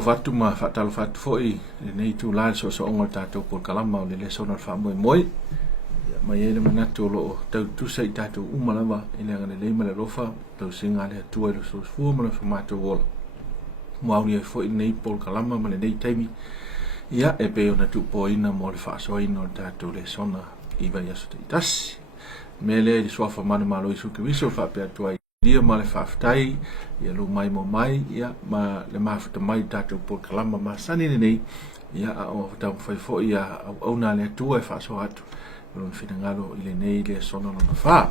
fatu ma fatalo fatu foi nei tu la so onga tatou por kalama o le sona fa moi mai ele manatu lo tau tu sei tatou umalava ele ngane le mala lofa tau singa le tu ele so fu mala fa matu wol mo ni foi nei por kalama ma nei taimi ia e pe ona tu poina mo le fa so ino tatou le sona iba ya so tas mele di so fa mana malo isu ke viso fa pe tu dia ma le whaftai, ia lo mai mo mai, ia ma le mawhata mai tātou por kalama ma sani nei, ia a o tau whaifo ia au nā lea tua e whaaso atu, lo ni whina ngalo i le nei le sona no na wha.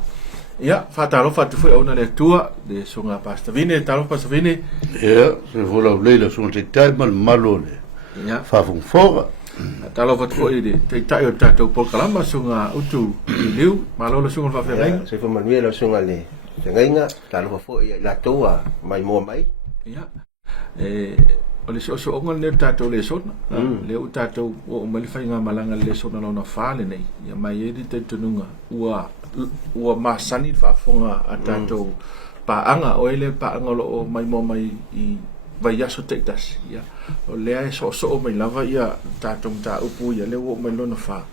Ia, whatalo whatu whai au nā lea tua, le songa pasta vine, talo pasta vine. Ia, se vola leila songa te taimal malo le, whafung whora. Talo whatu whai le, te tai o tātou por kalama songa utu i liu, malo le songa whawherenga. Se whamanuela songa le. Sengainga talo fo la toa mai mo mai ya o le so onga le tato le sona le o tato o mai fainga malanga le sona no na fale nei ya mai e te tununga ua masani fa fonga a tato pa anga o ele pa anga lo mai mo mai I vai aso teitas ya o le ai so mai lava ya tato ta upu ya le o mai lo na fa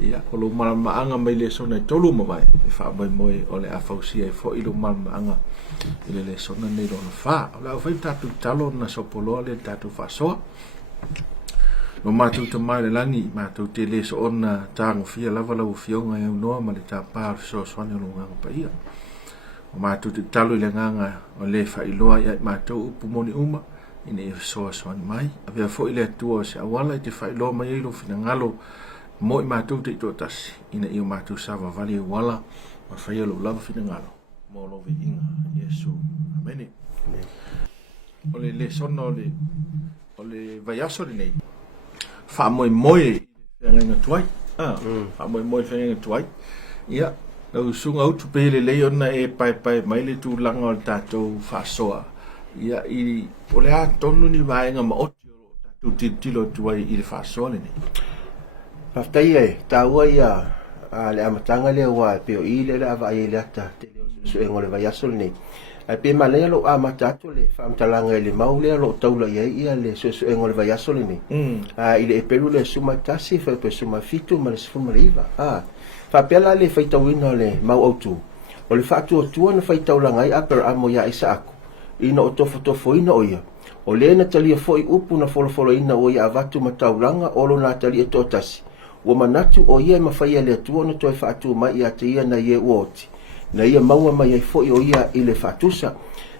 ia o lo malamaanga mai le sona I tolu mawai e wha mai moe o le awhausia e fo I lo malamaanga I le sona nei rona wha o le au whai tātou talo na sopoloa le tātou whasoa no mātou ta mai le langi mātou te le so ona tāngo fia lava lau fionga e unoa ma le tāpāru so soane o lo nganga pa ia o mātou te talo I le nganga o le whailoa ia mātou upu moni uma ine e soa soane mai a vea fo I le atua o se awala I te whailoa mai eilo fina ngalo mo I mātou te ito tasi, ina I o mātou sawa vali e wala, ma whaia lo lava whina ngalo, mo lo vi inga, Yesu, amene. O le sona o le vaiaso ri nei, wha moe moe whenga tuai, wha moe moe whenga tuai, ia, nau sunga utu pele lei ona e pai mai le tu langa o tātou whasoa, ia, o le a tonu ni vaenga ma oti o tātou tilo tuai I le whasoa le nei. Paftai e taua ia le amatanga le wa pe o ile le ava ile ata te so e ngole vai asol nei ai pe malea lo amatato le famtalanga le maule lo taula ia le so e ngole vai asol nei ile e pelu le suma tasi fa pe suma fitu ma le sfuma riva fa pela le faita wina le mau autu o le fatu tu na faita ulanga ai aper amo ia isaako ina o tofo ina o ia o le na talia foi upu na folo ina o ia avatu mataulanga o lo na talia totasi o manatu o ia mawhaia le atua no toi whaatu mai I ate ia na ia uoti. Na ia maua mai ai foi o ia I le whaatusa.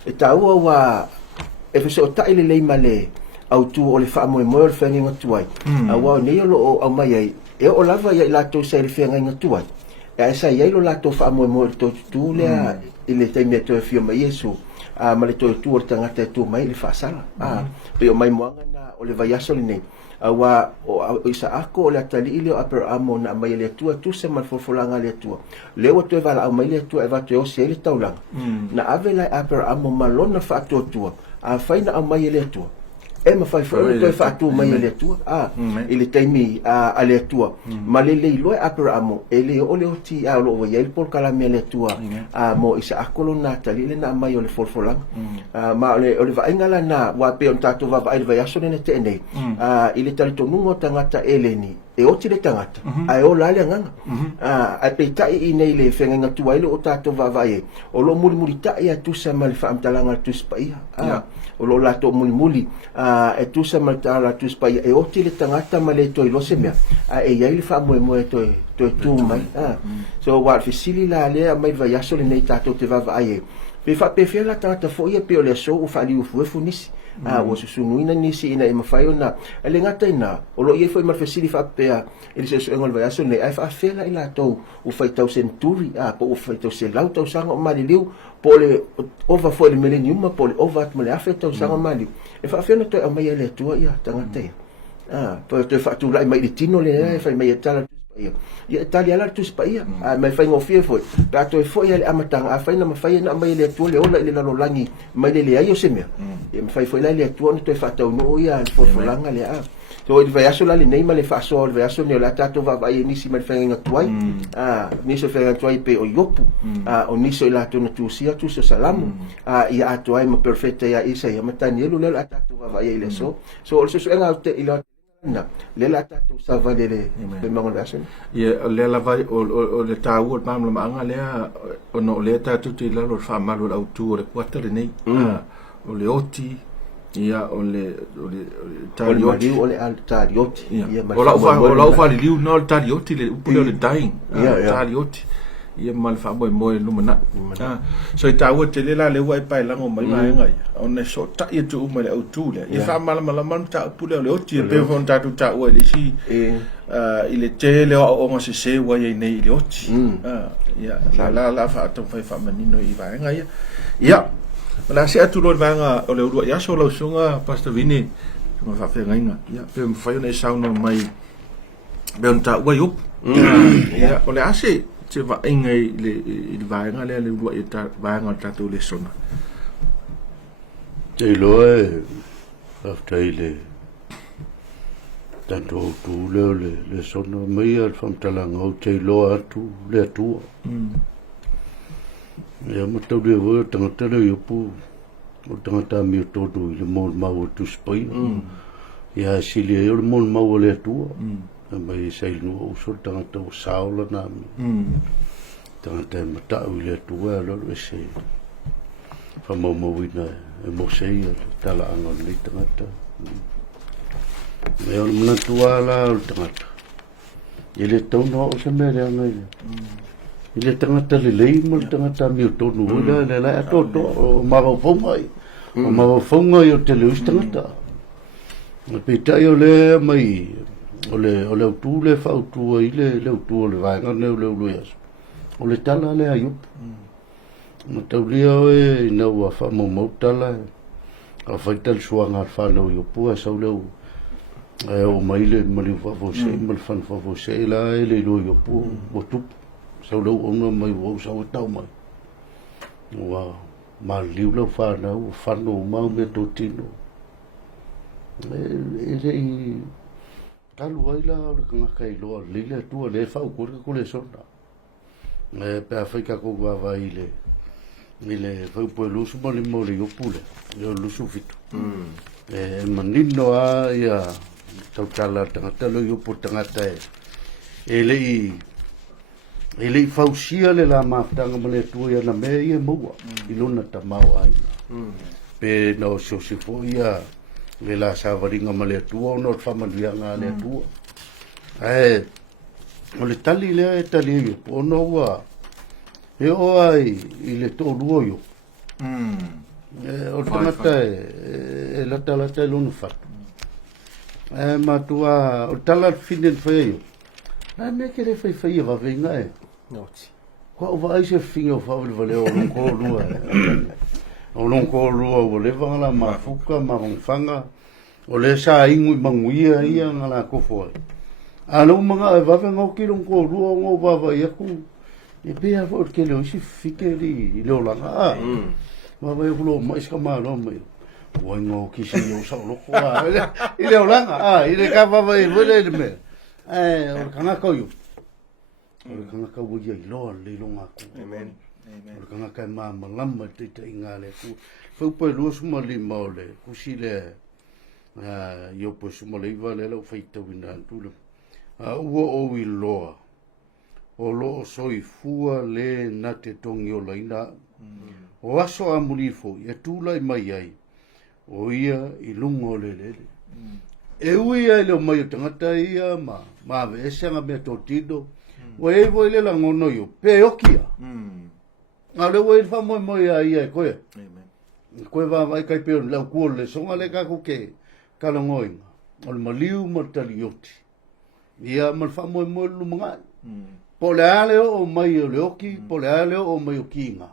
E taua wa e whese o tai le leima le au tu o le whaamoe moe o le whenga ngatuai. A wao nei o lo au mai ai e o lava ia I lato sa I le whenga ngatuai. E a sa ia I lo lato whaamoe moe o le tu lea I le taimea toi whio mai Yesu. Ma le toi tu o le tangata tu mai le whaasala. Pe o mai moanga na o le vaiaso le nei. Awa o isa ako o le atali ile o aper amo na mai le tua tu se mal fofolanga le tua lewa tu vala o mai le tua eva tu o se le taulanga na avela aper amo malona fa tua a faina o mai le tua e ma fai fo tu fa tu mai le tua ile taimi a le tua ma le lo aper amo ele o le oti a lo ia il por kala me le tua mo isa ako lo na tali le na mai o le fofolanga ma o le va ingala na wa pe on tatu va va yaso ne te nei ile tali to nungo tangata eleni e oti le tangata ai o la le nganga ai pe tai I nei le fenga tua ile o tatu va vai o lo muri tai a tu sa mal fa amtalanga tu spaia o lo la to muri e tu sa mal tala tu spaia e oti le tangata ma le to lo se mea e ia ile fa mo to tu mai so wa fisili la le mai va yaso le nei tatu te va vai pe fa pe fela tata fo ia pe o le so o fa li fu nisi o susunuina nisi ina e mawhai ona ele ngata ina o lo ia foi marfesili fa pea ele se engol vai aso nei ai fa fela ila tou o fai tau senturi po o fai tau se lau tau sanga o mali liu po le over foi le millennium po le over at male afe tau sanga mali e fa fela to mai ele tua ia tangata po te fa tu lai mai de tino le fai mai tala ia Italia la tu spaia mai fai ngofie foi pa to foi ele amatanga fai na fai na mai le tu le ola ile la lolangi mai le ai o semia e fai foi la le tu no to fa tau no ia fo langa le So le vai aso la le nei ma le fa so le vai aso ne la tato va vai nisi ma le fenga tuai nisi fenga tuai pe o yopu o nisi la to na tusia tu so salamu ia atuai ma perfecta ia isa ia matani lu le la tato va vai le so o so nga te ila na le la tato sa va le mangon aso ia le la vai o le tau o pam la anga le o no le tato te la lo fa malo au tu le kwata le nei o le oti ia o le tarioti o le tarioti ia o la fa le liu no le tarioti le upu le dying tarioti ia mal fa mo no mana so i tau te le la le wai pai lango mai mai ngai ona so ta ia tu mai le autu le ia fa mal man ta upu le oti pe von ta tu ta o le si ile te le o ngo se wai nei le oti ia la fa to fa manino i vai ngai ia la se atu lo vanga o le uru ya so lo sunga pastor Vini ma fa fe ngainga ya pe mo fa nei sauna mai be on ta wa yup ya o le ase te va ingai le vanga le uru ya ta vanga ta tu le sona te lo e after ile tanto tu le sona mai al fam talanga o te lo atu le tu ia matau le voe tangata le iopu o tangata mi o totu le mon mau tu spai ia sili e o le mon mau le atua mai sai no o so tangata o saola na tangata matau le atua lo se fa mo wina e mo sei tala angon le tangata me o mna tua la o tangata ele tono o se me le ngai ile tangata le lei mo tangata mi o tonu le la to ma va fonga o te le tangata pe tai o le mai o le tu le fa tu ile le tu le va no le as o le tala le ayu no te lio e no wa fa mo tala a fa tal suanga fa no yo pu sa le o mai le mo fa vo se mo fa vo se la le yo pu o tu sau lo ona mai wo sau tau mai wa ma liu lo fa na o fa no ma me to tino e talu ai la o ka kai lo le le tu le fa ko le sona pe afrika ko va ile fa po lu su mo le yo pule yo lu su fitu manino a ya tau tala tangata lo yo po tangata ele fausia le la maftanga male tu ia na me ia mo ilona ta mau ai pe no so se foia le la savaringa male tu no famalia nga le tu o le tali le tali o no wa e o ai ile to luoio o tangata la tala lunu fa ma tua o tala finen foi na me que le foi va venga noti ko vai se fingo fa vale o non ko lua o non ko lua o le vanga ma fuka ma fanga o le sa ingu manguia ia ngala ko fo alo manga va venga o ki non ko lua ngo va ia ku e pe a for que le si fike li lo la ma vai lo mais kama no me o ngo ki si o sa lo ko ile o la ile ka va le me o kana ko yo o kana ka wo ia lo le lo nga ku amen o kana ka ma lama te inga le ku fo po lo su mo li mo le ku si le yo po su mo le va le lo fai to wina tu le o wi lo o lo soi fua le na te tongi o laina o aso a mulifo e tu lai mai ai o ia i lungo le e ui ai leo mai o tangata ia ma ve senga me to tido o e voi le la ngono yo pe okia a le voi fa mo ia koe koe va vai kai pe le ku le songa le ka ku ke ka lo ngoi o le maliu mo talioti ia mo fa mo lu manga po le ale o mai o le oki po le ale o mai o kinga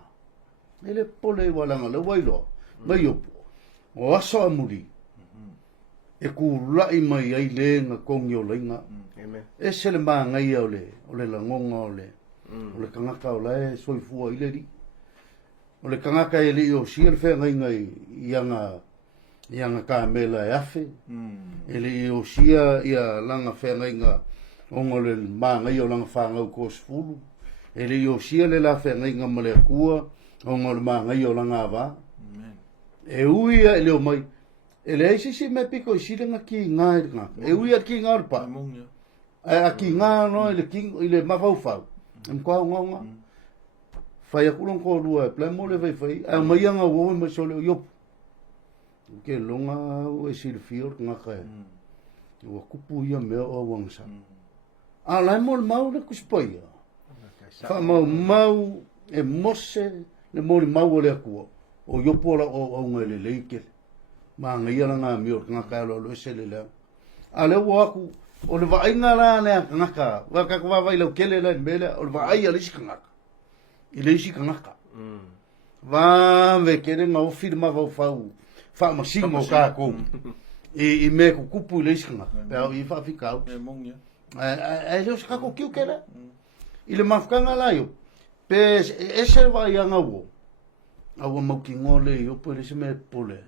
ele po le wala ngalo vai lo mai o aso amuri e ku lai mai ai le nga kongi o lenga e se le manga ia o le la ngonga o le kangaka o le soi fua ile ri o le kangaka e li o si el fe ngai ianga ka mela e afe ele o sia ia langa whengainga ongole māngai o langa whāngau ko sifuru. Ele o sia le la whengainga male kua ongole māngai o langa awa. E uia ele o mai. Ele eisi si me piko i sirenga ki ngā e ngā. E uia ki ngā ripa. A ki ngā no ele mawhau. Mkwa ngonga. Whai akulong ko rua e plai mole whai. A mai anga uoe ma sole o yopu. Ke longa o e siri whior ngā kai. Ua kupu ia mea o wangsa. A lai mole mau le kuspai. Wha mau e mose le mole mau o le akua. O yopu ora o aunga le leikele. Maa ngai ala ngā mior ngā kai alo alo ese le lea. A le ua aku o le vainga rā nea ngaka. Waka kwa wai lau kele lai mele. O le vai ala isi ka ngaka. Ile isi ka ngaka. Vāwe kere ngā ofiri ma vau whau. Wha masingo kā kou. I me ku kupu ile isi ka ngaka. Pea i wha whika au. E leo se kako kiu kere. Ile mafukanga laio. Pe ese vai anga uo. Aua mauki ngole i opo ele se me pole.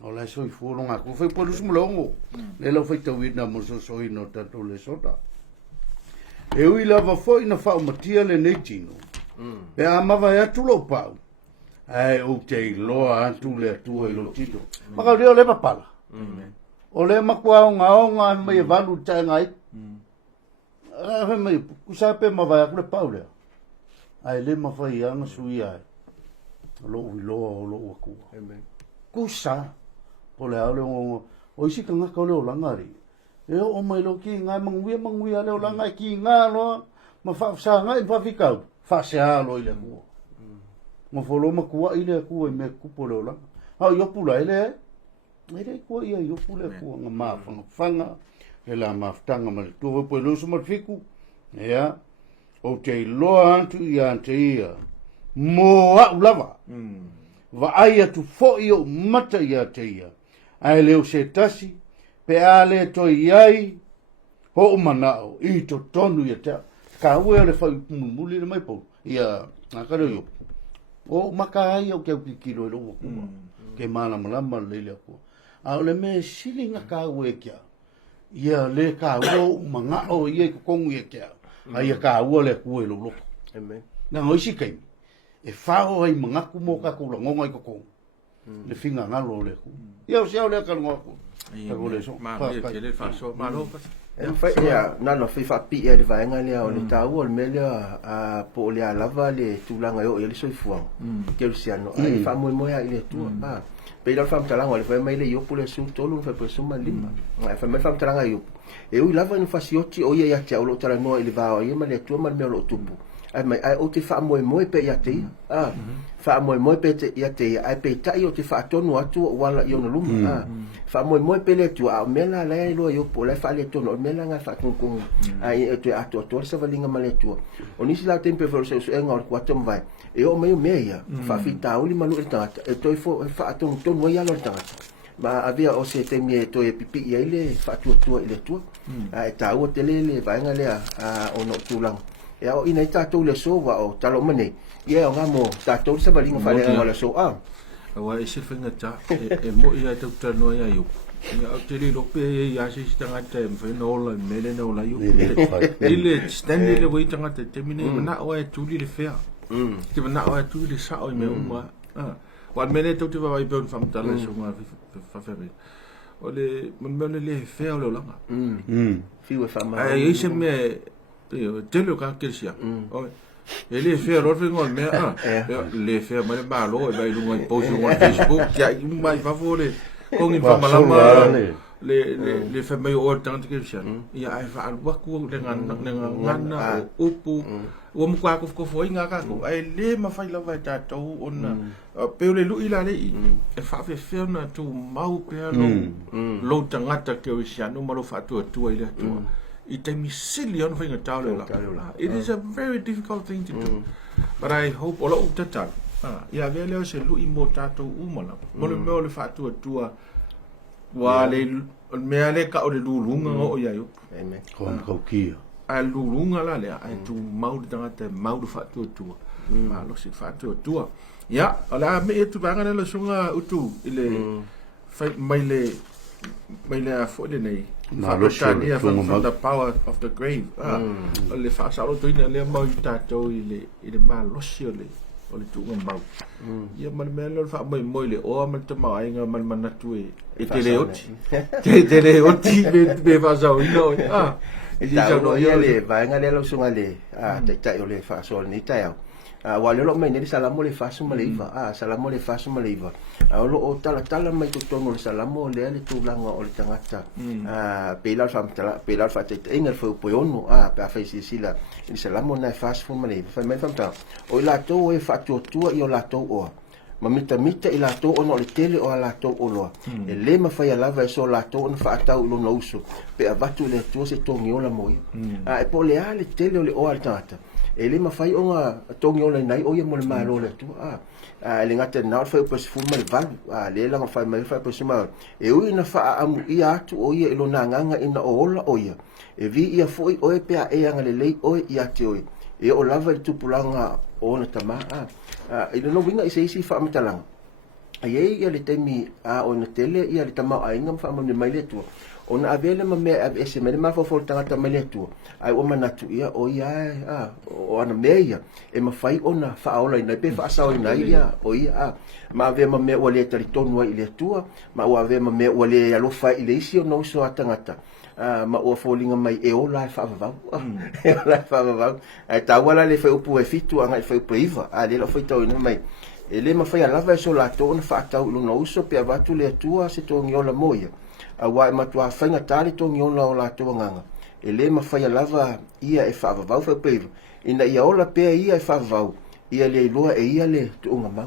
O lai soi fuoronga. Ko whai polu sumu laongo. Le lau whai tau ina mo so soi no tato le sota. E ui lava foi na whao matia le neitino. Pe a mawa e atu lau pau. Ai o te loa atu le atua i lo tito. Maka leo le papala. O le makua o ngā mai e walu tae ngai. Ai mai kusape mawa e aku le pau lea. Ai le mawhai anga sui ai. Lo ui loa o lo akua. Kusa. Po le au le ngongo. O isi ka ngaka o leo langari. E o mai lo ki ngai manguia leo langai ki ngā loa. Ma whaafsa ngai whaafikau. Whaasea lo i le kua. Ma wholo ma kua i le kua i me kupo leo langa. Hau iopu la ele e. Ele kua ia iopu le kua. Nga maa whanga. E la maa whtanga ma le tua. Po e lo sumar fiku. Ea. O te loa antu i ante ia. Mo au lava. Va ai atu foi o mata i ate ia. Ai leo se tasi. Pe a le toi iai. Ho o manao. I to tonu i ate. Ka ue le whai muli le mai pou. Ia, nakare yo. O maka ai au keu kikiro e logo kuma. Ke mana malama leile akua. A le me silinga ka ue kia. Ia le ka ue manga o ia kukongu ia kia. Ia ka ue le kue lo loko. Nga ngoisi kei. E whao ai mangaku mo ka kula ngonga i kukongu. Le finga ngalo le ku. Ia o siao le akal ngoku. Tako le so. Ma le le faso. Ma lo pas. En fai ya na no fi fa pi e le vaenga le o le tau o le mele a po le lava le tulanga yo le soifua ke le siano ai fa mo ya ile tu pa pe le fa mtalanga le fa mai le yo pule su tolu fa pe suma lima ai fa me fa mtalanga yo e u lava no fa sioti o ya tia o lo tala no ile va o ye ma le tu ma le lo tupu ai mai ai o te fa mo pe ya te fa mo pe te ya te ai pe tai o te fa tonu atu wala yo no luma fa mo pe le tu a mela le lo yo po le fa le tonu mela nga fa kun ai e te atu to se valinga male tu o nisi la tempe for se e ngor kwata vai e o mai meia fa fita o li malu ta e to fa tonu ya lo ta ma avia o se te mie to e pipi ia ile fa tu ile tu ai ta o te le vai nga le a o no tulang e o ina tatou le so wa o talo mane ia o ngamo tatou se valinga fa le ngala so wa ese finga ta e mo ia te tano ia yo ia te ri lo pe ia se tanga te me no la mele no la yo ile stand le we tanga te mine na o e tuli le fea te na o e tuli le sa o me uma wa mele to te vai bon fam tala so ma fa fa o le mon le fea o la fi we fa ma ai ese me te lo ka ke sia ele fe ro fe ngol me le fe ma le malo e vai lungo in post no Facebook ya mai favore con in malama le fe mai o tant ke sia ya ai fa al waku dengan upu o mo kwa ko foi nga ka ko ai le ma fai la vai ta to ona pe le lu ila le e fa fe na tu mau pe lo tangata ke sia no malo fa tu ile tu it me silly on thing it is a very difficult thing to do but I hope all of the time ya vele se lu imotato umala mo le fatu tua wa le me ale ka o le lulunga o ya yo amen ko kia a lulunga la le ai tu mau tanga te mau fatu tua ma lo si fatu tua ya ala me tu banga le sunga utu ile fai mai le mai le fo le nei Na lo Fatania so, from the power of the grave le fa sa lo toina le mau tatou ile malosi o le tu ngau ia mal melo fa moi le o mal te mai nga mal manatu e te le oti be va za ino Ita no ia le vai nga le lo sunga le tai o le fa so ni tai wa le lo mai ni salamo le fa so maliva salamo le fa so maliva lo o tala mai to tono le salamo le tu langa o le tangata pe la fa te inga fo po ono pa fa sila ni salamo na fa so maliva fa mai fa o la to e fa to io la to o ma mita i la to ono le tele o la to o e le ma fa lava e so la to on fa ta lo no uso pe avatu le to se tongi o la moi e po le ale tele o le o altata e le ma fai onga tongi o le nai o ye mo le malo le tu le ngata na fa pe fu ma val le la ma fa ma fa pe suma e u ina fa amu i atu o ye lo na nganga ina o ola o ye e vi ia foi o e pe e anga le lei o ia te o e o lava i tupulanga o na tama ina no winga i se isi fa matalang ai ia le temi o na tele ia le tama ai ngam fa mo ne mai le tu ona avele ma me ese me ma fo tanga mai le tu ai o manatu ia o ia o ana meia e ma fai ona fa ola ina pe fa sa ina ia o ia ma ave ma me o le tali tonu i le tu ma o ave ma me o le alo fa i le isi o no so atangata ma o folinga mai e o la fa va la fa va ai ta wala le fa upu e fitu anga fa upu iva le lo fa to ina mai e le ma fa la va so la to na fa ta lo no so pe va tu le tua se to ngiola moia wa ma tu fa nga tali to ngiola o la to nganga e le ma fa lava ia e fa va fa pe ina ia ola pe ia e fa va ia le loa e ia le tu nga ma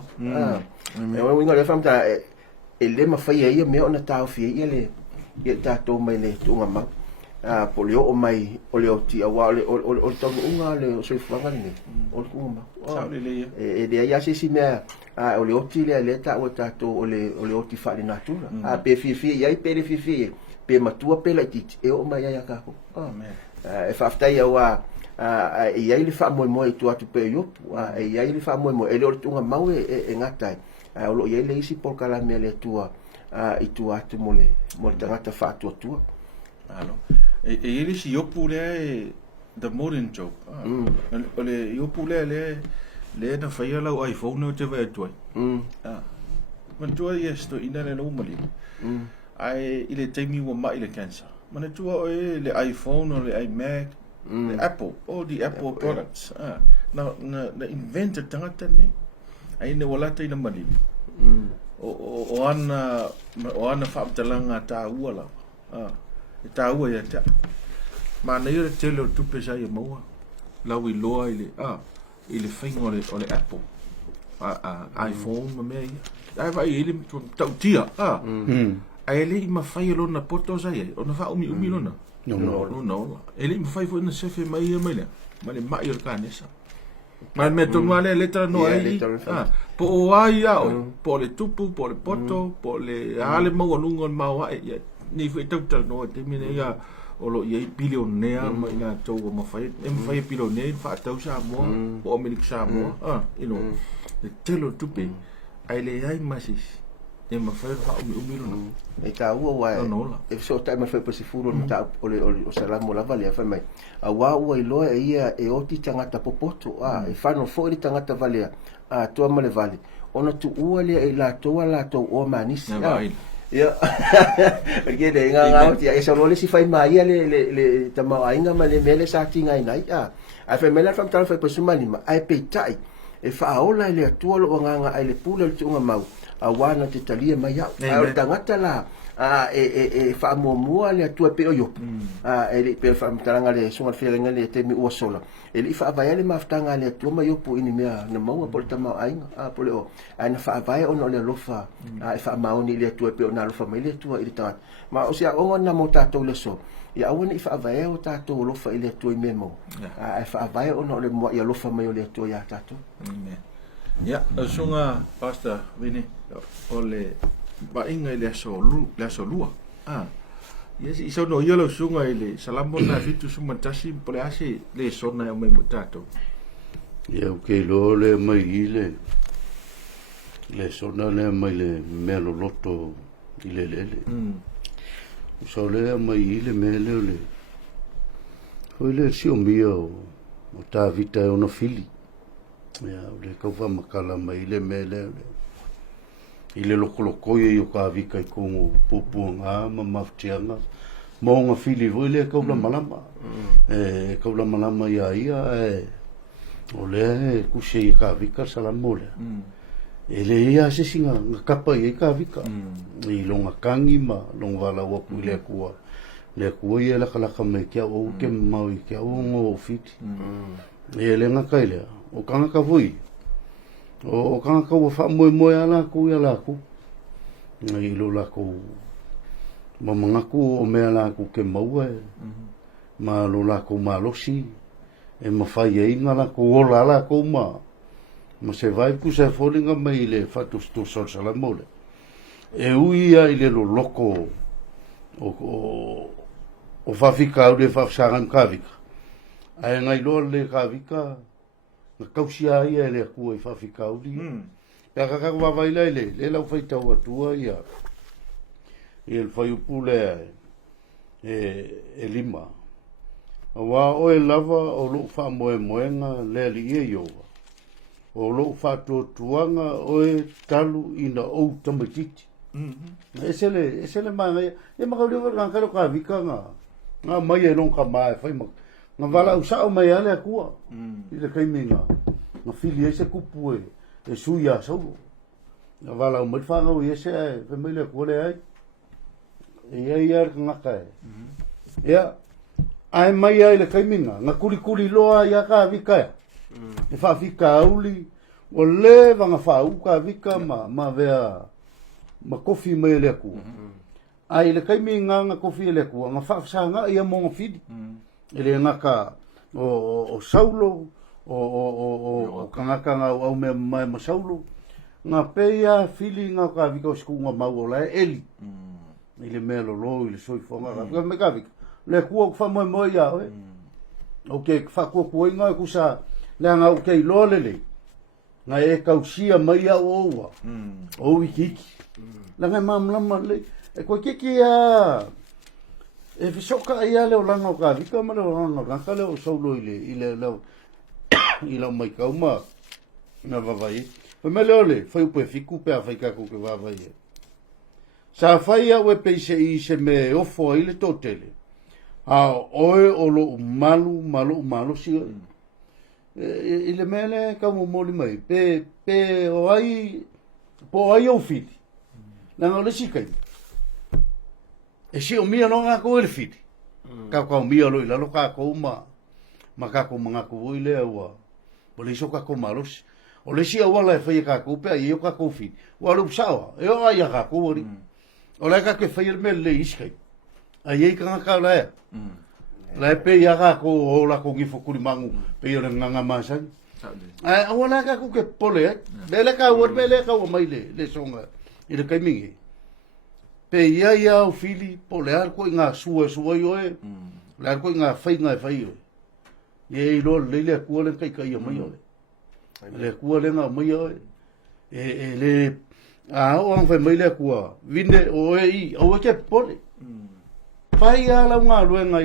e o winga le fa ta e le ma fa ia me ona ta fi ia le ia ta to mai le tu nga ma po le o mai o le o ti wa le o to nga le so fa nga ni o ku ma e le ia se si me o le o ti le ta o ta to o le o ti fa le natura pe fi ia pe le fi pe matua pe la ti e o mai ia ka ko e fa fta ia wa ia le fa mo tu atu pe yo ia le fa mo e le o tu nga mau e ngata o lo ia le isi por kala me le tua i tu atu mo le tangata fa tu alo e ele si yopu le the modern job le yopu le na fa ia la iPhone no te vai tu man tu ia sto ina le no mali ai ile temi wa mai le cancer man tu le iPhone o le iMac le Apple all the Apple products na invented tangata ne ai ne wala te ina mali o ana fa talanga ta uala e ta ua ia ta ma na ira tele o tupe sa ia maua lau i loa ile whainga o le Apple iPhone ma mea ia ai vai ile tau tia ai ele i ma whai lona poto sa ia o na wha umi lona no ele i ma whai fo ina sefe mai ia mai lea ma le mai o le kanesa ma me tonua le letra no ai po o ai au po le tupu po le poto po le ale mau anunga mau ai ni foi tau no te mine ia o lo ia bilionea mai na tau ma fai fai bilionea fa tau sa mo o America sa mo le telo tupe ai le ai masis ma fai fa umi no e ta ua wa e so ta ma fai pasi furu ta o salamo la vale fa mai a wa ua i loa ia e o ti tangata popoto e fa no fo i tangata vale to ma le vale ona tu ua le e la to o manisi ya perché le nga ti e so le si fai mai le tama ainga ma le mele sa tinga ina a fe mele fa tal fa pasi mani ma ai pe tai e fa ola le tu lo nga ai le pula le tunga mau a wana te talia mai a tangata la e fa mo le tu pe o yo e le pe fa mtalanga le sunga feelinga le te mi o sola e le fa vai le maftanga le tu mai yo po ini mea na mau po tama ainga po le o ana fa vai ono le lofa e fa mauni le tu pe ona lofa mai le tu i ta ma o sia o na mo tato le so ia ona fa vai o tato lofa ile tu memo e fa vai ono le mo ia lofa mai le tu ya tato ya sunga pasta vini ole ba inga le so lua yes iso no yelo sunga ile salamo na fitu suma tasi pole ase le sona mai mutato ya ke lo le mai ile le sona le mai le melo loto ile le so le mai ile me le foi le si o mio o ta vita ona fili ya le ka fa makala mai le me le ile loko ye yo ka vika I kongo poponga ma maftianga mo nga fili voi le ka la malama ka la malama ia o le ku se ka vika sala mole ele ia se singa kapa ye ka vika I longa kangi ma long wala wa ku le kuia la kala me kia o ke mau kia o ngo fiti ele nga kaile o kanga ka voi o kanga ka fa mo ala ku ya la ku ngai lo la ku mama ku o me ala ku ke mau ma lo la ku ma losi e ma fa ye nga la ku o la ku ma se vai ku se folinga mai le fatu sto sol sala mole e uia ile lo loko o fa fika o le fa saran kavika ai ngai lo le kavika na kausia ia le ku e fa fika o li ya ka va vai le la fa ta wa tua ia il fa yu pule e lima wa o e lava o lo fa moenga le li yo o lo fa tuanga o e talu ina o tamatiti esele mai e ma le wa ka ka vika nga mai e non ka mai fai ma nga vala usa o mai ale akua I le kai minga nga fili ese kupu e suia so nga vala o mai fa nga ese e mai le ko le ai e ia nga kai ya ai mai ai le kai minga nga kuli loa ia ka vika e fa vika uli o le vanga fa u ka vika ma vea ma kofi mai le ku ai le kai minga nga kofi le ku nga fa sanga ia mo fidi ele nga ka o saulo o kanga o me mai ma saulo nga peia fili nga ka vika sku nga mau la eli ile melo lo ile soi fonga ka me ka vika le ku fa mo ia okay fa ku nga ku sa le nga okay lo le nga e kausia mai a o wiki la nga mamla le e ko kiki a e fisoka ia le langa ka vika ma le langa ka le o solo ile mai kauma na vai me le foi po fiku pe a fika ko ke vai sa fai a we pe se me o fo ile totele a o lo malu si ile mele ka mo moli mai pe o ai po ai o fiti na no le sikai e si o mia no nga ko le fiti ka o mia lo ila lo ka ko ma ka ko manga ko ile wa po le so ka ko malos o le si o wala fa ka ko pe ai o ka ko fiti wa lu sawa e o ai ka ko ri o le ka ke fa me le iskai ai ka la la pe ya ka ko o la ko ngi fokuri mangu pe yo nga masa ai wala ka ko ke pole le ka o mai le songa ile kai mingi pe ya o fili pole ar ko nga suo yo la ko nga fai yo ye lo le ko le kai yo mai yo le ko le nga mai yo le o an fa mai le ko vinde o ke pole pai ala nga luenga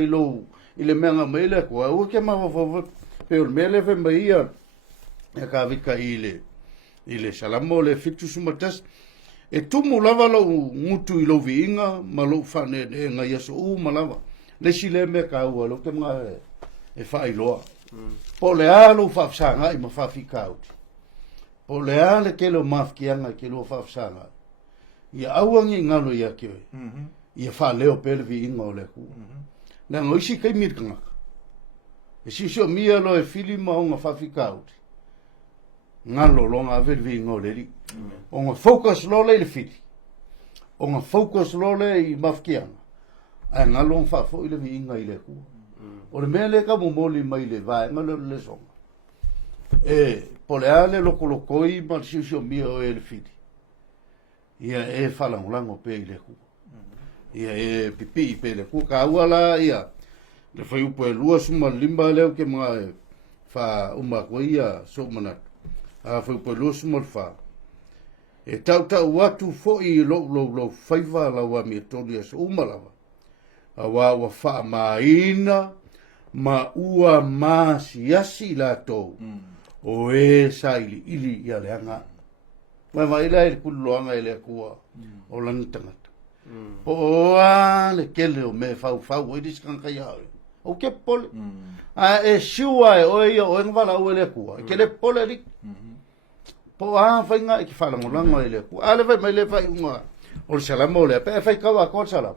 ile menga mele ko o ke ma fo pe o mele fe mai e ka vika ile salamo le fitu sumatas e tumu lava lo mutu ilo vinga ma lo fane de nga yeso u malava le sile me ka o lo ke nga e fa ilo po le alo fa sanga I ma fa fika out po le ale ke lo mafkianga ke lo fa sanga ia awangi ngalo ya ke ia fa leo pelvi inga le ku na ngoisi kai mirkanga e si so mia lo e filima nga fa fika out ngalo lo nga velvi ngole li o nga focus lo le fiti o nga focus lo le I mafkianga a ngalo fa fo ile vi inga ile ku o le mele ka mo moli mai le vai ngalo le so poleale lo kolokoi ma si so mia o le fiti ia e fala ulango pe ile ku ia e pipi pe le ku ka wala ia le fai upo e lua suma limba leo ke mga fa uma ko ia so mana a fai upo e lua suma fa e tau watu fo I lo faiva la wa mi toni so uma lava wa fa maina ma ua masiasi latou o e saili ili ia le anga mai la il kulloanga ile kua o lan tangata o le kele o me fau i diskan kaya o ke pole a e shua o ngvala o le kua ke le pole ri po fa nga ki fala ngolanga ile kua ale vai mai le fa nga o salamo le pe fa ka wa ko salam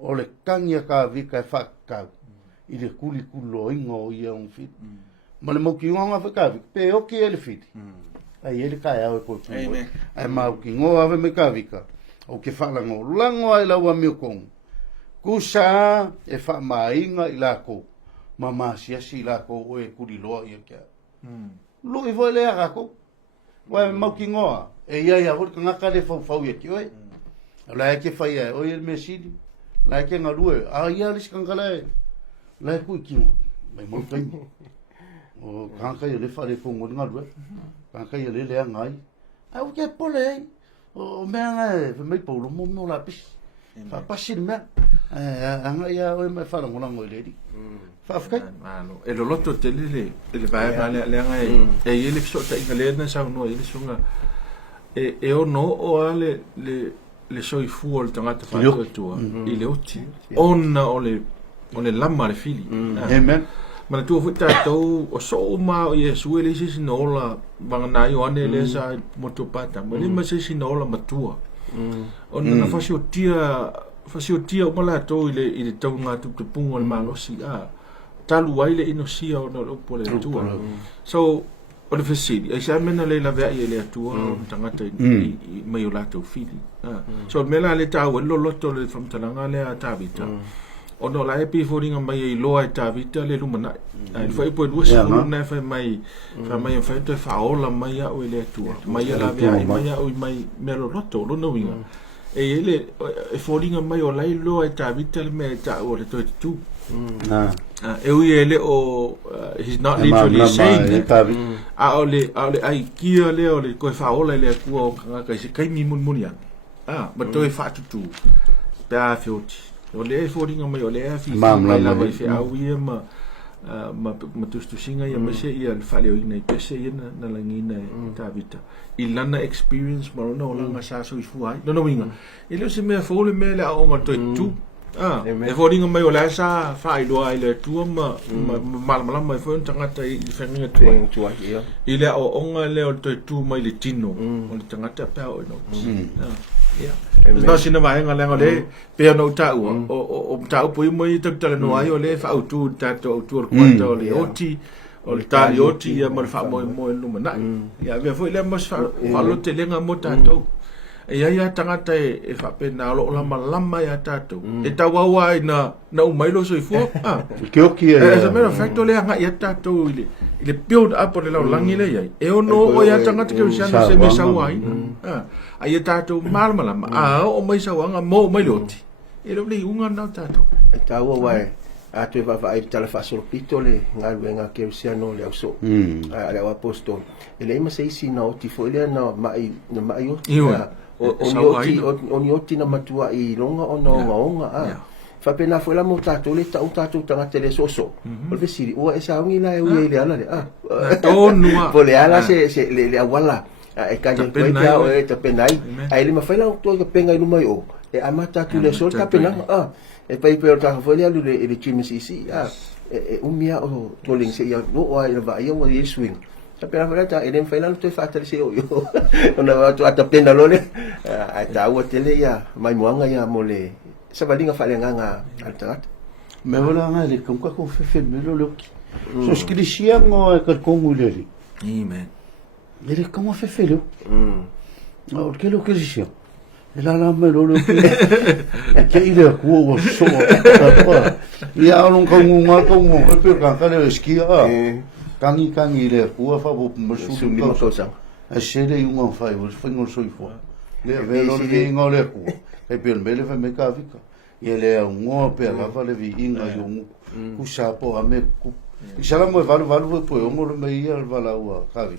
o le kanya ka vika fa ka ile kuli kulo ingo ia un fit ma le mo ki nga fa ka pe o ki ele fit ai ele ka ya ko ai ma ki ngo ave me ka vika o ke fala ngo lango ai la wa mi kong kusa e fa mainga i la ko mama sia si la ko o e kuli lo ia ke lo i vo le a ko wa ma ki ngo e ia ho ka ka le fa ia ki oi la ke fa ia o il mesidi la ke nga lue a ia le skangala la ku ki mai mo kai o kan ka le fa le fongo nga lue kan ka le le ngai a o ke pole o me nga me polo mo la pis fa pasin me anga ia o me fa ngona ngoi le di fa fa ano e lo lotto te le vai le anga e ele so ta ingale na sa no ele sunga e o no o ale le soi fu o tangata fa tua i le oti ona o le lama le fili amen ma tu fu ta to o so ma o Yesu ele si no la banga na yo ane le sa moto pata ma le ma si no la matua ona na fa si o tia o mala to ile tau nga tu pungo le malo si talu ai le ino si o no lo pole tua so o le fesidi ai sa mena le la vea ile atua tangata i mai o lato fili so mela le tau lo loto le from talanga le tabita o no la epi foringa mai i loa tabita le lumana ai foi po duas na foi mai foi te fa ola mai o ile atua mai la vea mai o mai melo loto lo no winga e ele e foringa mai o lai loa tabita le me ta o le tu e ui ele o he's not literally saying that ole ai kia le ole ko fa ola le ku o ka se kai mi mun munia ma to e fa tu pa fioti ole foringa mai ole a fi mai la vai fe au ia ma tu singa ia se ia fa le ina pese ina na langina ta vita ilana experience ma no la sa so i fu ai no winga ele se me fo le me la o ma to tu e foringa mai o la sa fa i lo ai le tu ma mai foi un tangata i fenga tu ile o onga le o tu mai le tino o le tangata pa o no no sina mai nga le pe no ta o ta pui mai ta no ai o le fa tu ta tu kwanta o le oti o le ta oti ia ma fa mo no mana ia ve foi le mas fa lo te lenga mo ta to e ia tangata e fa pena lo lama ya tato e tawawa na umai lo so ifu ke oki as a matter of fact le nga ya tato ile build up le lo langi le ai e ono o ya tangata ke siana se me sawai ai tato mal malama o mai sawanga mo mai loti e lo li unga na tato e tawa wai a tu va ai tala fa so pito le nga wenga ke siano le so ale apostol ele ma sei si na oti fo le na mai o oti na matua i longa o onga fa pena foi la motato le tato tanga tele soso o ve siri o esa ungi la e le ala le tonua po le ala se le awala e kanya ko ia o e te penai ai le ma foi la to ke penga no mai o e amata tu le sol ka pena e pai pe o ta foi le le chimisisi e umia o toling se ia o ai va ia o swing pero ahora ele fai lá no te fata se yo ona tu ata pena lole ai ta o tele ya mai moanga ya mole sa valinga fa lenga altarat me vola nga le kom ka ko fe me lo so skilisia ngo ka konguleri amen ele como fe lo o que lo que diceu ela la me lo que ile ko so ya non ko nga ko ngo pe ka le skia kangi le kua fa bo masu ni mo sa a sele un fa i foi ngol soi fo le velo le ngol le ku e pe mele fa me ka vika e le un pe la fa le vi inga yo ku sa po a me ku sala mo valu po o mo me ia vala wa ka vi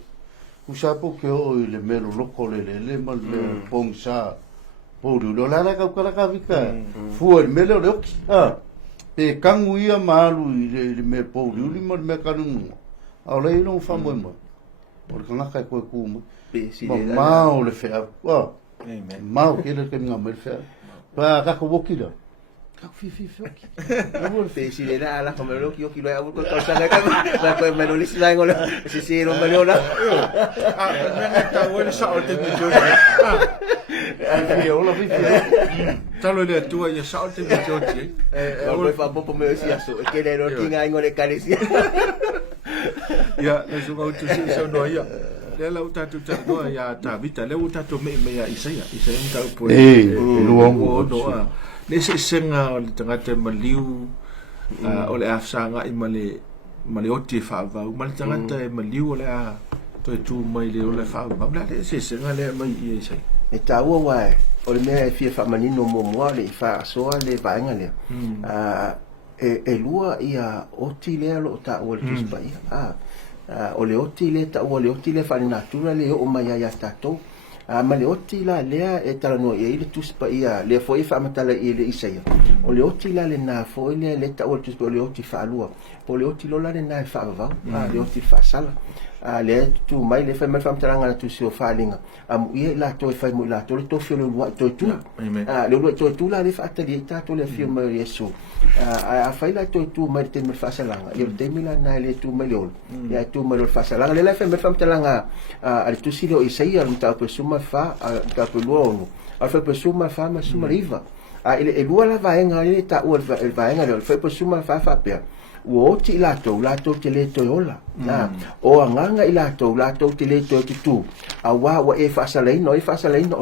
ku sa po ke o le melo loko le mal le pong sa Pōru lo la kau kala vika. Fua i mele o le oki. Te kangu ia malu i le me pōru li mo le me kanunga. Au le ino whamoe mo. O le kangaka e koe kūma. Mau le whea. Mau ke le kenga me le whea. Pa kako woki la. Kako fifi woki. Pesi le na ala como lo que lo hago con cosa la cama. Pues me lo lisi la ngola. Si si no me lo la. Nanga ta wele sa o te video. Ai ola fifi. Talo le tua ia sa o te video. O fa popo me decía eso. Es que le no tinga ngole carecia. Ya, le sunga utu si so no ia. Le la utatu tatu ya ta vita le utatu me ya isaya mta po. Luongo no. Le senga o le tangata maliu o le afsanga I male oti fava o male tangata maliu o le a to tu mai le o le fava ma le senga le mai I sai e taua wai o le mea e fia whamanino mo le wha soa le vaenga le e lua ia oti lea lo ta o le tuspai o le oti le ta o le oti le whaninatura le o mai ai a tatou ma le oti la lea e tala no e le tuspa ia le foi fa matala I le isaia o le oti la le na foi le ta o tuspa o le oti fa lua o le oti lo la le na fa va le oti fa sala le tu mai le fa fa matala tu se o fa linga ia la to fa mo la to le to fe lo to tu le to tu la le fa tali ta to le fi mo yesu a fa la to tu mai te me fa sala ia te mi la na le tu mai lo ia tu mai lo fa sala le fa matala al tu si lo isaia ta pe suma fa ta pe luono al fa pe suma fa ma suma riva e lua la vaenga le ta o el vaenga le fa pe suma fa pe o ti la to te le to ola o anganga I la to te le to tu a wa e fa salaina o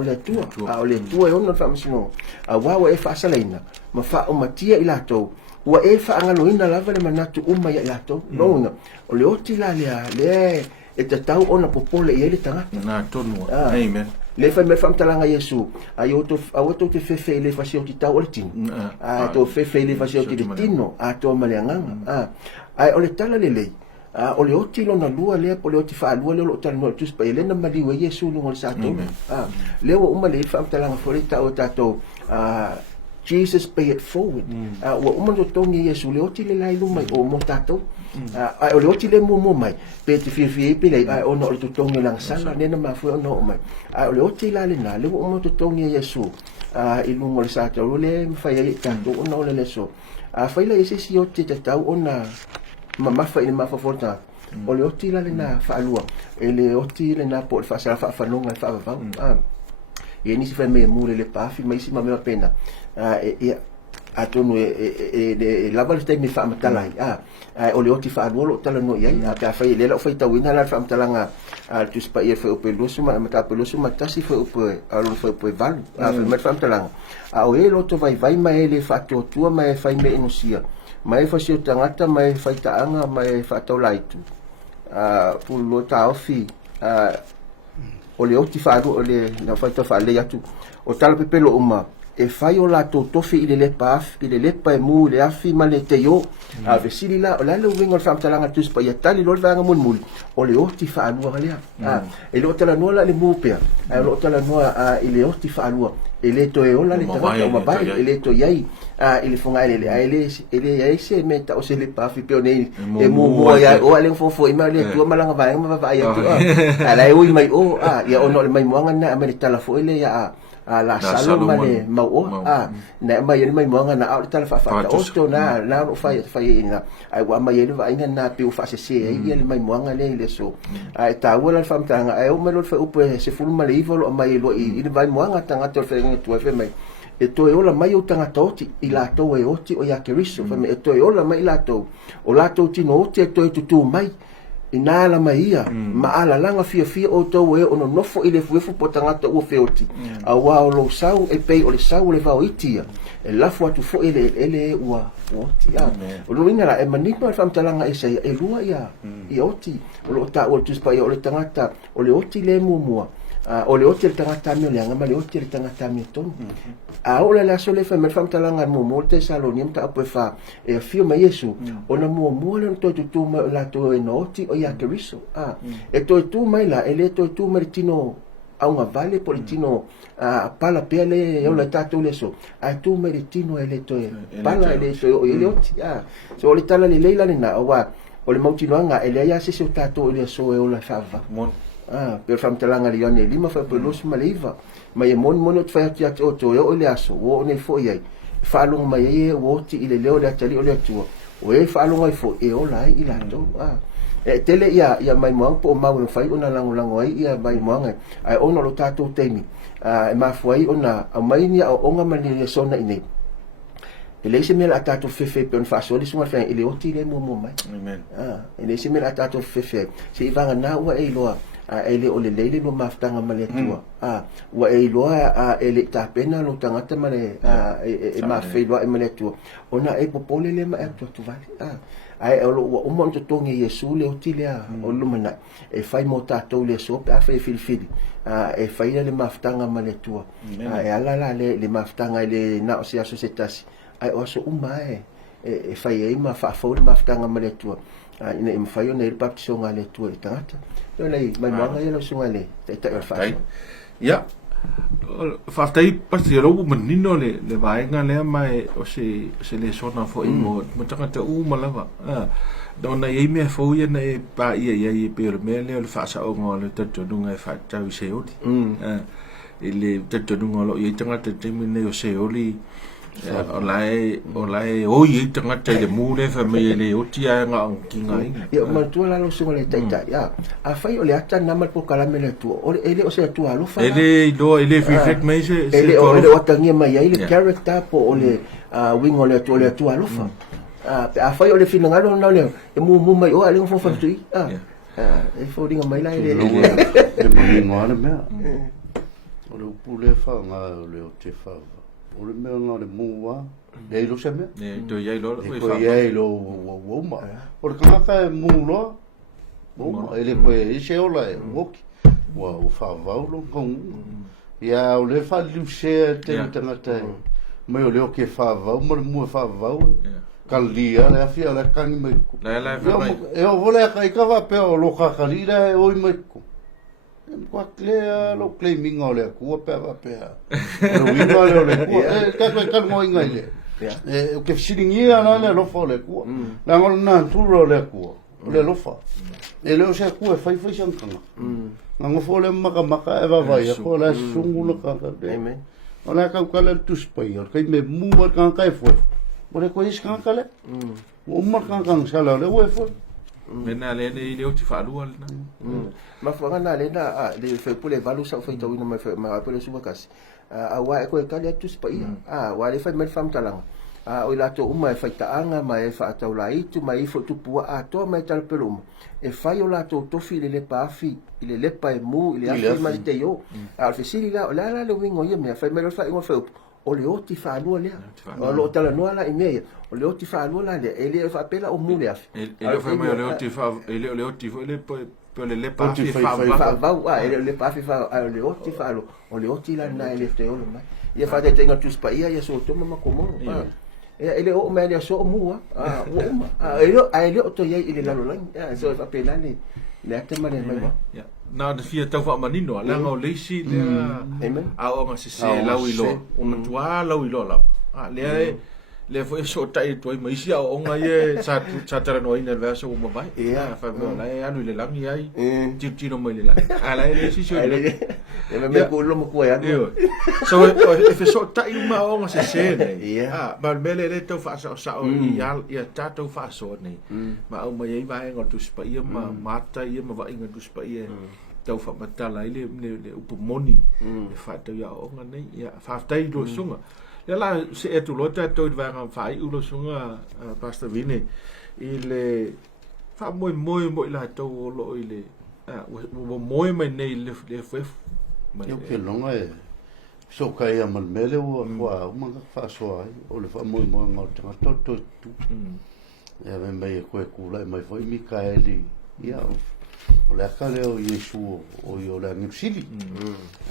le tu o le tu e ona fa masino a wa e fa salaina ma fa o matia I la to wa e fa angaloina lava le manatu uma I la to no o le oti la le e te tau ona popole I le tangata na tonu amen le fa me fam talanga Yesu ai auto te fefe le fa o ti tau o tino to fefe le fa o ti tino a to maleanga ai o le tala le o le oti lo na lua le po le oti fa lua le lo tala no tu spa le na mali we Yesu no le sa to le o uma le fam talanga fo le tau tato Jesus pay it forward wa uma to tongi Yesu le oti le lai lu mai o mo tato o le oti le mo mai pe te fi pe le o no le tongi lang sala ne na ma fu no mai o le oti la le na le o mo to tongi Yesu I lu mo le sa to le fa ye tanto o no le so fa ile ese si oti te tau ona ma fa ile ma fa forta o le oti la le na fa lua e le oti le na po fa sa fa no ngai fa va e ni si fa me mure le pa fi mai si ma me pena atonu e lava le mi fa matala o le oti fa lo tala no ia ka fa ile la fa tawina la fa matala tu spa ia fa pe lo suma mata pe lo suma tasi fa pe alo fa pe val fa fa matala o e lo to vai mai le fa to tua mai fa me inosia mai fa si tangata mai fa taanga mai fa to laitu pu lo ta ofi o le oti fa o le na fa to fa le atu o tala pe lo uma e fai o la tofi I le paf I le pa mu le afi ma le te yo a vesili la o la le wingo fa talanga tus pa ya tali lo vanga mul o le oti fa alua le e lo tala no la le mu pe e lo tala no I le oti fa alua e le to e o la le tanga ma ba e le to yai ele fonga ele ai se meta o se le pafi pe nei e mu ya o ale fo I ma le tu malanga va va ya tu ala e o mai o ya o no le mai moanga na me tala fo ele ya la salo mane mau na mai mai moanga na au tala fa o to na fa ina ai wa mai le va ina na pe o fa se ele mai moanga le so ai ta wala fa mtanga ai o melo fa upe se fulu male ivolo mai lo I vai moanga tanga to fe ngi tu fe mai e to e ola mai o tanga toti I la to e oti o ya keriso fa me e to e ola mai la to o la to ti no oti e to tu mai ina la mai ia ma ala langa fia o to e ono nofo I le fuefu potanga to o feoti a wa o lo sau e pe o le sau le va o itia e la fu atu fo ele ua oti o lo ina la e manito al famtalanga e sai e lua ia I oti o lo ta o tu spa o le tangata o le oti le mua o le oti le tangata me le anga ma le oti le tangata me ton a o la so le fa me famtalanga mo te salonium ta po fa e fio ma Yesu ona mo le to tu la to e noti o ya keriso e to tu mai la ele to tu martino aunga vale po le tino pala pea le o le tatou le so ai tu me le tino e le toe pala e le toe o le oti so o le tala le leila le na o le mautinoanga e le ia se o tatou le so e o la fava per famtalanga le yone lima fa pelos ma leiva ma e mon o tfai ati o to o le aso o ne fo ia faalonga mai e o ti ile leo le atali o le atua o e faalonga i fo e o lai i lato e tele ia mai moang po mau e fai ona lango ai ia mai moang ai ona lo tatou teimi e mafuai ona a mai ni o onga mani le sona i nei e le se mela tatou fefe pe on fasoli sunga fa ile o ti le mo mai amen e le se mela tatou fefe se ivanga na ua e loa ele o le leile lo maftanga male tua wa e loa ele tapena lo tangata male e mafeilwa e male tua ona e popole le ma atu tu vale ai o o mo tongi Yesu le utilea o lumana e fai mo tatou le so pe fai filfili e fai le maftanga male tua e ala le maftanga le na o sia societasi ai o so e fai e ma fa fo le maftanga male tua ina im fai o nei baptiso ngale tua e tangata no nei mai manga ia lo sungale te fa ya faftai pasti lo menino le vaenga le mai o se le sona fo mo tangata malava dona ye me fo ia nei pa ia pe me le fa sa o ngole te tunga fa ta se odi ele te tunga lo ye tangata te mine o se oli o lai o ye tangata le mu le fa me le o tia nga kinga ia ma tu la lo sungale taita ya a fai o le ata na mal po kala mele tu o ele o se tu alo fa ele reflect me se ele o tangia mai ele character po o le wing o le tu alo fa a fai o le fina ngalo na le e mu mai o ale fo fa tu e fo dinga mai la ele e mai ngale me o le pule fa nga le o te fa o le mea ngā le mua le ilo se mea to iai lo ko iai lo woma o le kangaka e mua woma ele koe i se ola e woki wa o whaavau lo kongu ia o le whaaliusea te tangata mai o leo ke whaavau ma le mua whaavau kalia le awhia le kangi maiku e o vole a kai kawa pea o lo kakarira e oi maiku kwa klea lo claiming ole ku pe lo winga le ku ka ngoi ngai le ke siringia na le lo fole ku la ngol na turo le ku le lo fa e le o se ku e fai shankanga ngo fole maka e va vai ko la sungulo ka amen ona ka kala tu spai or kai me mu ka kai fo mo le ko is ka kala o mar ka sala le we fo mena le le o ti falu na ma fanga na le na le fe pule valu sa fe tawina ma pule suba kasi wa ko ka le tu spai wa le fe me fam talang o la to uma e fa taanga ma e fa taula itu mai fo tu pua to mai tal pelum e fa yo la to fi le pafi ile le pa mu ile afi ma te yo al fe sili la le wingo ye me fa me fa ngo fe o le oti fa lu le o lo tala no ala ime o le oti fa lu la le ele fa pela o mu le afi ele fa me le oti fa ele le oti le pe le pa fi fa va ele le pa fi fa le oti fa lo o le oti la na ele te o lo mai ia fa te tenga tu spa ia so to ma komo ele o me le so mu ele o to ye ile la lo la so fa pela le te ma le mai na de fia tau fa manino la ngo leisi le a o nga se la wilo o na tua la wilo la le foi so tai toi mai sia o nga ye sa tara no ina verso o mai fa la anu le langi ai ti no mai la ala le si so le me ko lo mo ko ya so if so tai ma o nga se ne ma mele le tau fa sa o ya ta tau fa so ne ma o mai vai ngo tu spa ia ma mata ia ma va inga tu spa ia tau fa matala ile le upomoni e fa tau ya o nga nei ya fa tai lo sunga ya la se e tu lota to va nga fa i ulo sunga pasta vine ile fa moi la to lo ile moi mai nei le fef eu ke longa e so kai a mal mele o wa uma fa so ai o le fa moi nga tanga to tu ya me mai ko ku la mai foi Mikaeli ya o le ka le o Yesu o yo la ngipsili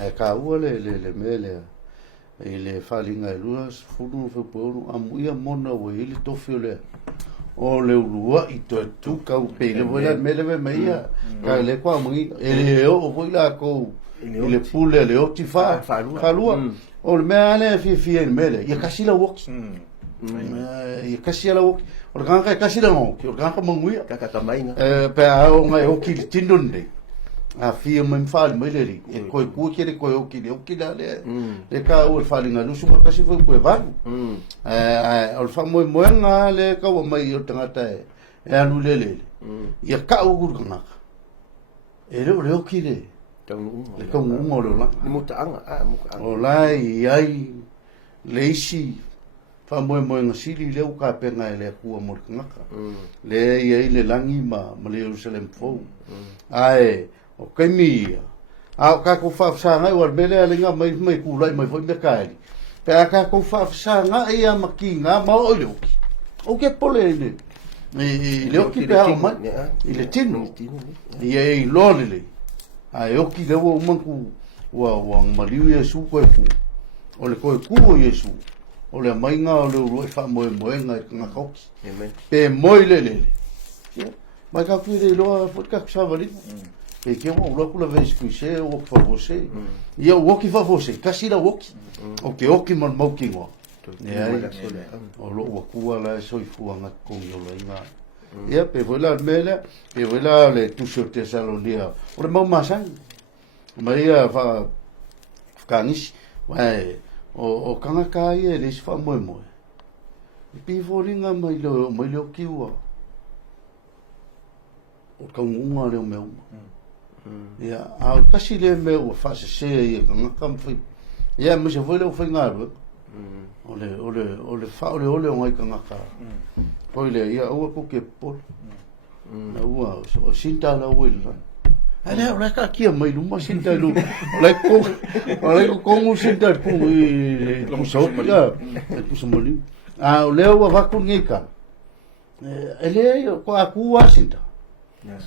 e ka u le mele ele falinga e luas funu fe pounu amuia mona o ele tofi o le ulua i to tu ka u pe le vola mele me meia ka le kwa mui ele o foi la ko le pule le oti fa lua o le mea le fi mele ia kasi la woki ia kasi la woki o le kanga kasi la ngoki o le kanga manguia kakatamainga pe o ngai oki le tinunde a fi o mai fal mai le ri e koe kuke koe oki la le ka o le falinga lusu ma kasi foi koe valu o le famo moenga le ka o mai o tangata e anu le ia ka o guru kanga e le oki le ka unga o le la ni mutaanga o lai ai leisi famo moenga sili le o ka penga le kua mo kanga le ia le langi ma le Jerusalem fo ai o kaimia a ka ko fa sanga o bele ale nga mai ku lai mai foi mercado pe ka ko fa sanga ia makinga ma o le o ke pole ne le o ki pe o ma ile tino ia lo le ai o ki le o manku wa maliu Yesu ko fu o le ko ku Yesu o le mainga o le ro fa mo nga nga ko pe mo le ma ka ku le lo fo ka sa vali e que o loco la vez que você o que for você e eu o que for você kasi la o que man mo que o lo o la soi fuanga con yo la inga e pe vola mela pe vola le tu sorte salonia o le mau masang maria fa canis vai o kanga kai e le fa mo e pe volinga mai lo ki o kaunga le meu ia a kasi le me o fa se ia nga kam foi ia mo se foi le foi ngaro ole fa ole ngai ka nga ka foi le ia o ko ke por na o sinta la wil ale ora ka ki mai lu mo sinta lu ole ko mo sinta ku lo so ya ku so moli a ole o va ku ngika ele ko aku wa sinta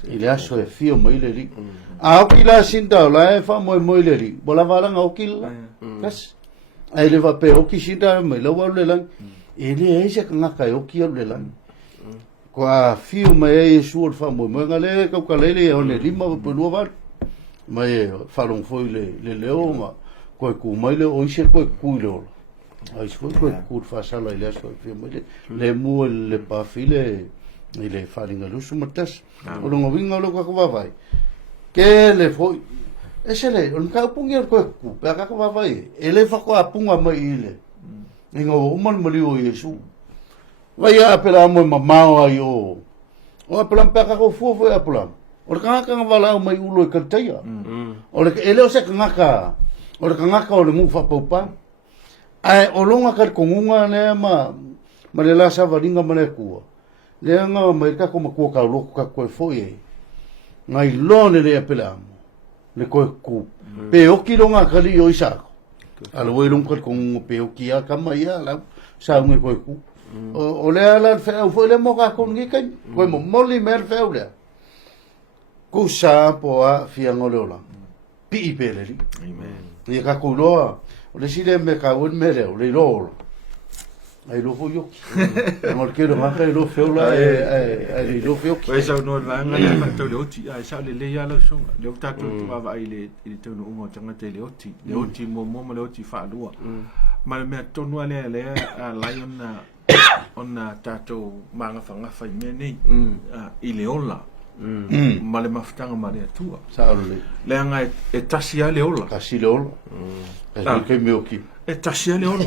ile aso e fio mo ile ri a o kila sinta la e fa mo ile ri bola vala nga o kila kas ai le va pe o ki sinta me lo wa le lang ele e se nga ka o ki le lang ko a fio me e su fa mo nga le ka le o le lima po lo va mai fa long foi le o ma ko ku mai le o se ko ku le ai se ko ku fa sa la ile aso fio mo le mo le pa file ile falinga lusu matas o lo vinga lo ka vai ke le foi ese le on ka pungi ko ku pa ka vai ele fa ko apunga mai ile ningo o man mali o Yesu vai a pela mo mamao ai o apela pa ka ko fu apela o ka vala mai ulo ka taia o le ele o se ka o le ka o le mu fa popa ai o longa ka kongunga le ma le la sa valinga mane ku le nga mai ka ko ko ka lo ka ko foi ngai lone le apela le ko ku pe o ki longa ka li o isa ala we long ko pe o ki a ka mai ala sa ngai ko ku o le ala fe o foi le mo ka ko ngi ka ko mo li mer fe o le ku sa po a fia ngolola pi pe le amen ye ka ko lo o le sile me ka un mere o le lo ai lo fo yo ngol ke lo ma ka lo fe la ai lo fe yo e sa no la nga le ma to le oti ai sa le ya lo so le ta to va vai le te no mo tanga te le oti mo le oti fa lua ma me to no le a lion na ona tato manga fanga fa me nei i le ola ma le maftanga ma le tua sa le nga e tasia le ola kasi le ola ke me oki e tasia le ola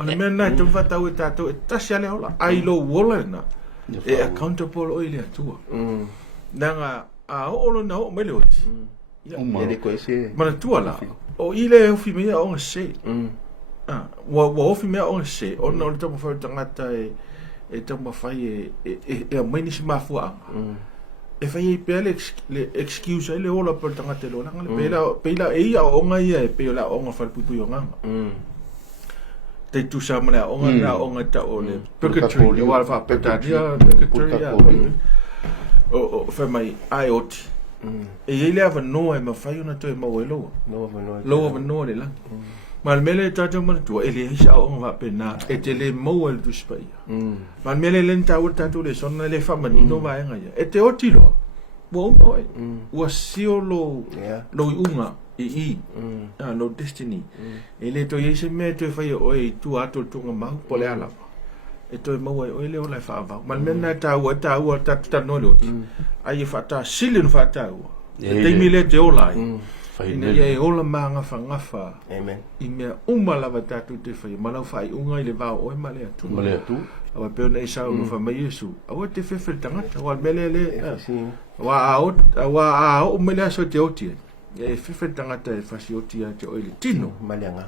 ona me na to fata o tato e tasia le ola ai lo wola na e accountable o ile tua nga a o na o me le oti ya le ko ese ma tua la o ile o fi me o se wa o fi me o se o no le to fa tangata e to ma fai e mai ni ma fu e fai pe le excuse le ola per tangata lo nga le pela e ia o nga ia e pela o nga fa pupu yo nga te tu sa mala o nga o nga ta o le purgatory o alfa petadia purgatory o fa mai iot e ile ava no e ma fai ona to e ma lo no le la mal mele tata man tu ele isa o nga pena e te le mo el tu spai mal mele lenta o tatu le sonna le fa man no va nga e te otilo bo oi o sio lo unga no destiny ele to yese me to fai oi tu ato tunga ma pole ala e to mo oi le ola fa va mal mena ta ta no lo ai fa silin fa ta te mile te ola ina ye ola manga fa ngafa amen i me lava tatu te fai malau fai unga ile va oi male tu awa pe ona isa no fa mai Yesu awa te fe tangata wa melele wa o mele so te oti e fe tangata e fa si oti te oile tino maleanga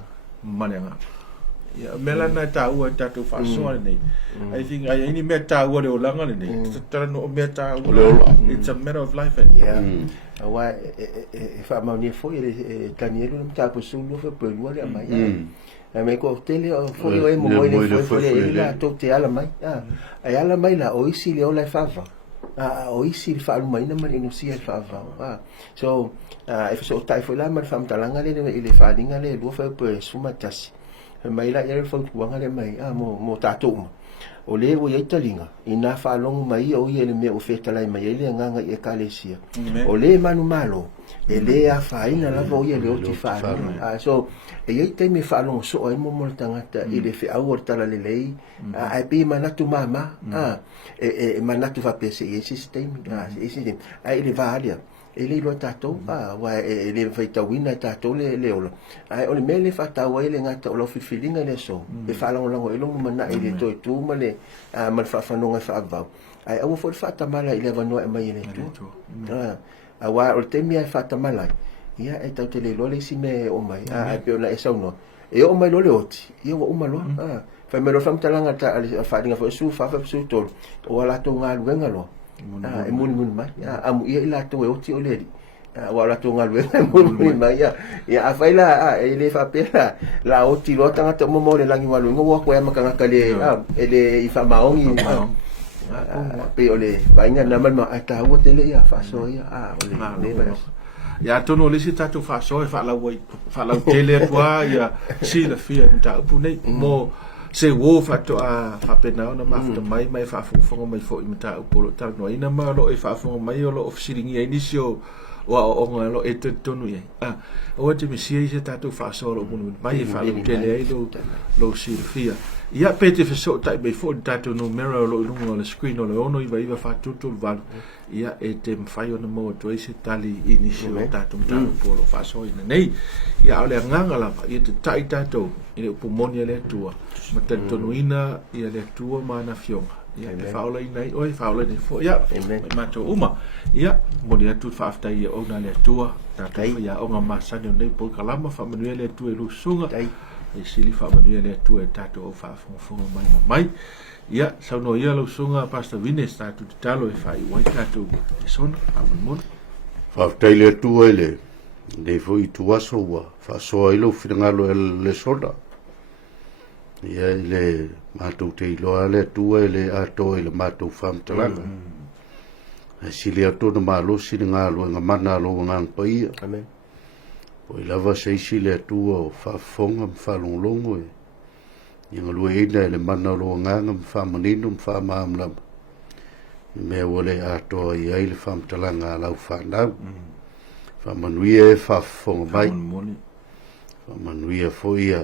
ya melana ta ua tatu fa so nei I think I any meta ua le olanga nei tara no meta it's a matter of life and awa e fa ma ni fo ele Daniel no ta po sulu fe pe lua le mai me ko tele o fo le mo le fo le la to te ala mai ai ala mai la o isi le ola fa o isi le fa mai na mai no si fa so e so tai fo la ma fa mtalanga le ile fa dinga le do fa pe suma tasi mai la ele fa tuanga le mai mo tato o le o ye talinga ina fa long mai o ye le me o feta lai mai ele nganga e kalesia o le manu malo ele a fa ina la o ye le o ti fa so e ye te me fa long so e mo mo tangata ile fe a o tala le lei a pe manatu mama e manatu fa pese e system a ile va alia ele lo tato wa ele vai tawina tato le ola ai ole mele fa tawa ele ngata ola filinga le so e fa la ngo elo mana ele to tu male mal fa fa no fa ba ai au fo fa tamala ile va no e mai ele tu wa o te mi fa tamala ia e tau te le lo le si me o mai ai pe ona e sa no e o mai lo le oti ia o mai lo fa me lo fa mtalanga ta fa dinga fo su fa su to o la to nga luenga lo e mun mai amu ia ila to e oti o le wala to nga luenga mun mai ia a faila ele fa pela la oti lo tanga to mo le langi walu ngo ko ya makanga kale ele i fa maongi pe ole vainga na mal ata o tele ia fa so ia ole ne ya tono le si tatu fa so fa la tele tua ia si la fia ta pune mo se wo fa to fa pena ona mafta mai fa fonga mai fo imta polo ta no ina ma lo e fa fonga mai lo ofisiringi inisio wa o ngalo e tonu ye o te mi si se tatu fa so lo bunu mai fa lo tele lo si fia ia pete fa so ta be fo tatu no mero lo lungo le screen lo ono iva fa tutto val ia e te fai ona mo to ese tali inisio tatu polo fa so ina nei ia ole nganga la ia te tai tatu ile pumonia le tua ma te tonuina ia le tua mana fionga ia e faula inai oi faula ni fo ia ma to uma ia mo dia tu fa afta ia ona le tua ta ia onga masani nei po kalama fa manuel le tua lu sunga e sili fa manuel le tua tatu o fa fo mai ia sauno ia lu sunga pasta vines tatu talo e fa i wai tatu son amon fa afta le tua le de fo i tua so wa fa so ilo finangalo le soda ia le matou te iloa le tua le ato le matou famtalanga si le ato na malosi le ngaloenga mana aloa paia amen po i lava seisi le atua o faafofoga ma faalogologo e ia galuaina le mana aloagaga ma faamanino ma faamamlama mea ua le atoa i ai le famatalaga alau fanau faamanuia e faafofoga mai faamanuia foʻi ia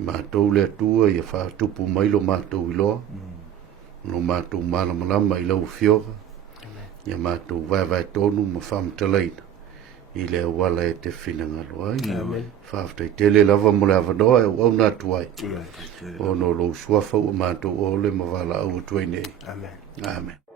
matou le atua ia faatupu mai lo matou iloa lo matou malamalama i lau fioga ia matou vaevae tonu ma faamatalaina i le auala e te finagalo ai faafetaitele lava mo le avanoa e auauna atu ai ono lou suafa ua matou ole ma valaau atu ai nei amen